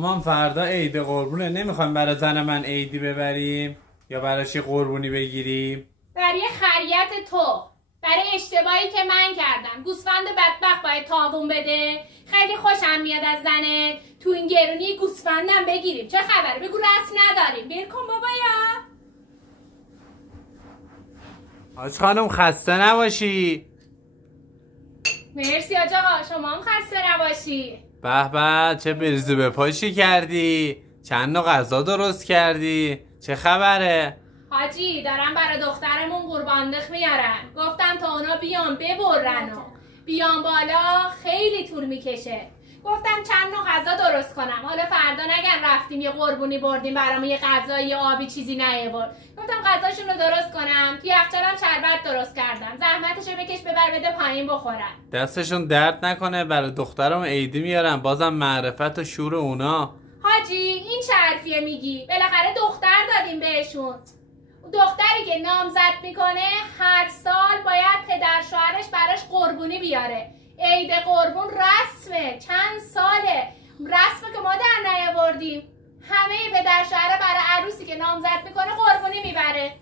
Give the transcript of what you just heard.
مامان فردا عید قربونه، نمیخوایم برای زن من عیدی ببریم یا براش یه قربونی بگیریم؟ برای خریت تو، برای اشتباهی که من کردم. گوسفند بدبخت باید تاوون بده. خیلی خوشم میاد از زنت. تو این گرونی گوسفندم بگیریم. چه خبره؟ بگو رسم نداریم. بیر کن بابایا. حاج خانم خسته نباشی. مرسی حاج آقا، شما هم خسته نباشی. به به، چه بریزی به پاشی کردی، چند نوع غذا درست کردی، چه خبره؟ حاجی دارم برای دخترمون قرباندخ میارن. گفتم تا اونا بیان ببرن و بیان بالا خیلی طول میکشه. گفتم چند نوع غذا درست کنم، حالا فردا نگن رفتیم یه قربونی بردیم برامون یه غذایی یه آبی چیزی نیاورد. گفتم غذاشون رو درست کنم. تو یخچالم شربت درست کردم. زحمتشو بکش ببر بده پایین بخورن. دستشون درد نکنه، برای دخترم عیدی میارن، بازم معرفت و شور اونا. حاجی این چه حرفیه میگی؟ بالاخره دختر دادیم بهشون. دختری که نامزد میکنه هر سال باید پدر شوهرش براش قربونی بیاره. عید قربون رسمه، چند ساله رسمه که ما در نیاوردیم. همه پدر شوهره برای عروسی که نامزد میکنه قربونی میبره.